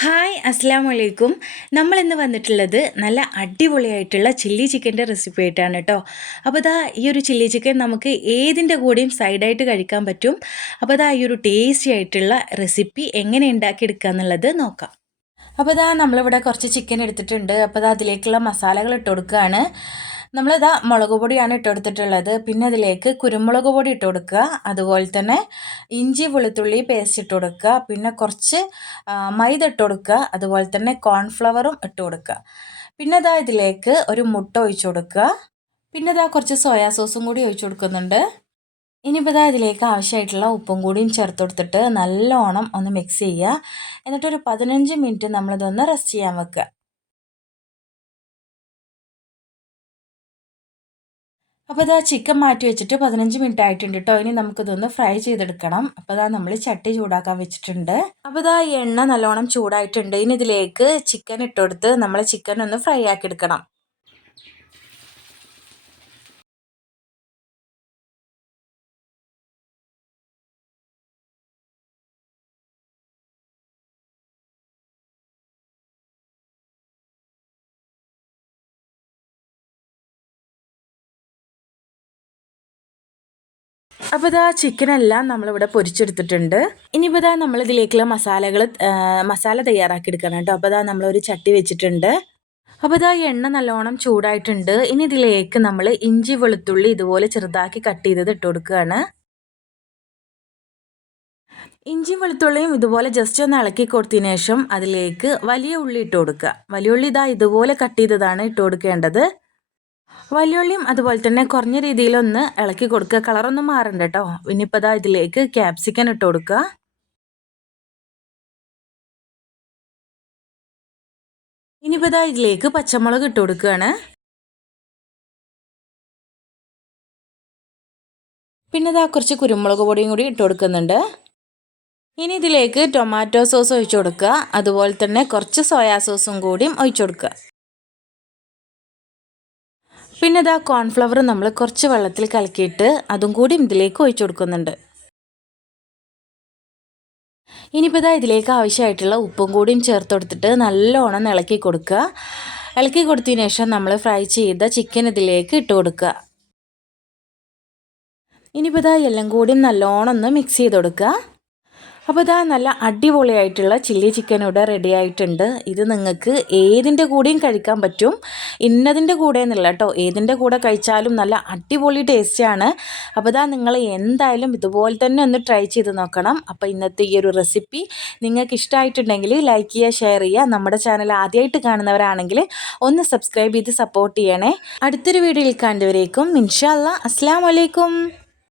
Hi അസ്സാം വലൈക്കും. നമ്മളിന്ന് വന്നിട്ടുള്ളത് നല്ല അടിപൊളിയായിട്ടുള്ള ചില്ലി ചിക്കൻ്റെ റെസിപ്പി ആയിട്ടാണ് കേട്ടോ. അപ്പോൾ ഈ ഒരു ചില്ലി ചിക്കൻ നമുക്ക് ഏതിൻ്റെ കൂടെയും സൈഡായിട്ട് കഴിക്കാൻ പറ്റും. അപ്പോൾ ഈ ഒരു ടേസ്റ്റി ആയിട്ടുള്ള റെസിപ്പി എങ്ങനെ ഉണ്ടാക്കിയെടുക്കുക എന്നുള്ളത് നോക്കാം. അപ്പോൾ നമ്മളിവിടെ കുറച്ച് ചിക്കൻ എടുത്തിട്ടുണ്ട്. അപ്പോൾ അതിലേക്കുള്ള മസാലകൾ ഇട്ട് കൊടുക്കുകയാണ്. നമ്മളിതാ മുളക് പൊടിയാണ് ഇട്ട് കൊടുത്തിട്ടുള്ളത്. പിന്നെ അതിലേക്ക് കുരുമുളക് പൊടി ഇട്ട് കൊടുക്കുക. അതുപോലെ തന്നെ ഇഞ്ചി വെളുത്തുള്ളി പേസ്റ്റ് ഇട്ട് കൊടുക്കുക. പിന്നെ കുറച്ച് മൈദ ഇട്ട് കൊടുക്കുക. അതുപോലെ തന്നെ കോൺഫ്ലവറും ഇട്ട് കൊടുക്കുക. പിന്നെ ഇതിലേക്ക് ഒരു മുട്ട ഒഴിച്ചു കൊടുക്കുക. പിന്നെ കുറച്ച് സോയാ സോസും കൂടി ഒഴിച്ചു കൊടുക്കുന്നുണ്ട്. ഇനിയിപ്പോൾ ഇതിലേക്ക് ആവശ്യമായിട്ടുള്ള ഉപ്പും കൂടിയും ചേർത്ത് കൊടുത്തിട്ട് നല്ലോണം ഒന്ന് മിക്സ് ചെയ്യുക. എന്നിട്ടൊരു 15 മിനിറ്റ് നമ്മളിതൊന്ന് റെസ്റ്റ് ചെയ്യാൻ വെക്കുക. അപ്പോൾ ചിക്കൻ മാറ്റി വെച്ചിട്ട് 15 മിനിറ്റ് ആയിട്ടുണ്ട് കേട്ടോ. ഇനി നമുക്കിതൊന്ന് ഫ്രൈ ചെയ്തെടുക്കണം. അപ്പോൾ നമ്മൾ ചട്ടി ചൂടാക്കാൻ വെച്ചിട്ടുണ്ട്. അപ്പോൾ എണ്ണ നല്ലോണം ചൂടായിട്ടുണ്ട്. ഇനി ഇതിലേക്ക് ചിക്കൻ ഇട്ടുകൊടുത്ത് നമ്മൾ ചിക്കൻ ഒന്ന് ഫ്രൈ ആക്കി എടുക്കണം. അപ്പോൾ ചിക്കനെല്ലാം നമ്മളിവിടെ പൊരിച്ചെടുത്തിട്ടുണ്ട്. ഇനിയിപ്പോൾ നമ്മളിതിലേക്കുള്ള മസാല തയ്യാറാക്കി എടുക്കണം കേട്ടോ. അപ്പോൾ നമ്മളൊരു ചട്ടി വെച്ചിട്ടുണ്ട്. അപ്പോൾ എണ്ണ നല്ലോണം ചൂടായിട്ടുണ്ട്. ഇനി ഇതിലേക്ക് നമ്മൾ ഇഞ്ചി വെളുത്തുള്ളി ഇതുപോലെ ചെറുതാക്കി കട്ട് ചെയ്തത് ഇട്ട് കൊടുക്കുകയാണ്. ഇഞ്ചി വെളുത്തുള്ളിയും ഇതുപോലെ ജസ്റ്റ് ഒന്ന് ഇളക്കി കൊടുത്തതിന് ശേഷം അതിലേക്ക് വലിയ ഉള്ളി ഇട്ട് കൊടുക്കുക. വലിയ ഉള്ളി ഇതുപോലെ കട്ട് ചെയ്തതാണ് ഇട്ട് കൊടുക്കേണ്ടത്. വലിയുള്ളിയും അതുപോലെ തന്നെ കുറഞ്ഞ രീതിയിലൊന്ന് ഇളക്കി കൊടുക്കുക. കളറൊന്നും മാറണ്ട കേട്ടോ. ഇനിയിപ്പോൾ ഇതിലേക്ക് ക്യാപ്സിക്കൻ ഇട്ട് കൊടുക്കുക. ഇനിയിപ്പോൾ ഇതിലേക്ക് പച്ചമുളക് ഇട്ട് കൊടുക്കുകയാണ്. പിന്നെ കുറച്ച് കുരുമുളക് പൊടിയും കൂടി ഇട്ട് കൊടുക്കുന്നുണ്ട്. ഇനി ഇതിലേക്ക് ടൊമാറ്റോ സോസ് ഒഴിച്ചു കൊടുക്കുക. അതുപോലെ തന്നെ കുറച്ച് സോയാ സോസും കൂടിയും ഒഴിച്ചു കൊടുക്കുക. പിന്നെ കോൺഫ്ലവർ നമ്മൾ കുറച്ച് വെള്ളത്തിൽ കലക്കിയിട്ട് അതും കൂടി ഇതിലേക്ക് ഒഴിച്ചു കൊടുക്കുന്നുണ്ട്. ഇനിയിപ്പോൾ ഇതിലേക്ക് ആവശ്യമായിട്ടുള്ള ഉപ്പും കൂടിയും ചേർത്ത് കൊടുത്തിട്ട് നല്ലോണം ഇളക്കി കൊടുക്കുക. ഇളക്കി കൊടുത്തതിന് ശേഷം നമ്മൾ ഫ്രൈ ചെയ്ത ചിക്കൻ ഇതിലേക്ക് ഇട്ട് കൊടുക്കുക. ഇനിയിപ്പോൾ എല്ലാം കൂടിയും നല്ലോണം ഒന്ന് മിക്സ് ചെയ്ത് കൊടുക്കുക. അപ്പോൾ നല്ല അടിപൊളിയായിട്ടുള്ള ചില്ലി ചിക്കൻ ഇവിടെ റെഡി ആയിട്ടുണ്ട്. ഇത് നിങ്ങൾക്ക് ഏതിൻ്റെ കൂടെയും കഴിക്കാൻ പറ്റും. ഇന്നതിൻ്റെ കൂടെ എന്നല്ല കേട്ടോ, ഏതിൻ്റെ കൂടെ കഴിച്ചാലും നല്ല അടിപൊളി ടേസ്റ്റാണ്. അപ്പോൾ നിങ്ങൾ എന്തായാലും ഇതുപോലെ തന്നെ ഒന്ന് ട്രൈ ചെയ്ത് നോക്കണം. അപ്പോൾ ഇന്നത്തെ ഈ ഒരു റെസിപ്പി നിങ്ങൾക്ക് ഇഷ്ടമായിട്ടുണ്ടെങ്കിൽ ലൈക്ക് ചെയ്യുക, ഷെയർ ചെയ്യുക. നമ്മുടെ ചാനൽ ആദ്യമായിട്ട് കാണുന്നവരാണെങ്കിൽ ഒന്ന് സബ്സ്ക്രൈബ് ചെയ്ത് സപ്പോർട്ട് ചെയ്യണേ. അടുത്തൊരു വീഡിയോയിൽ കണ്ടുവരേക്കും ഇൻഷാ അല്ലാ. അസ്സലാമു അലൈക്കും.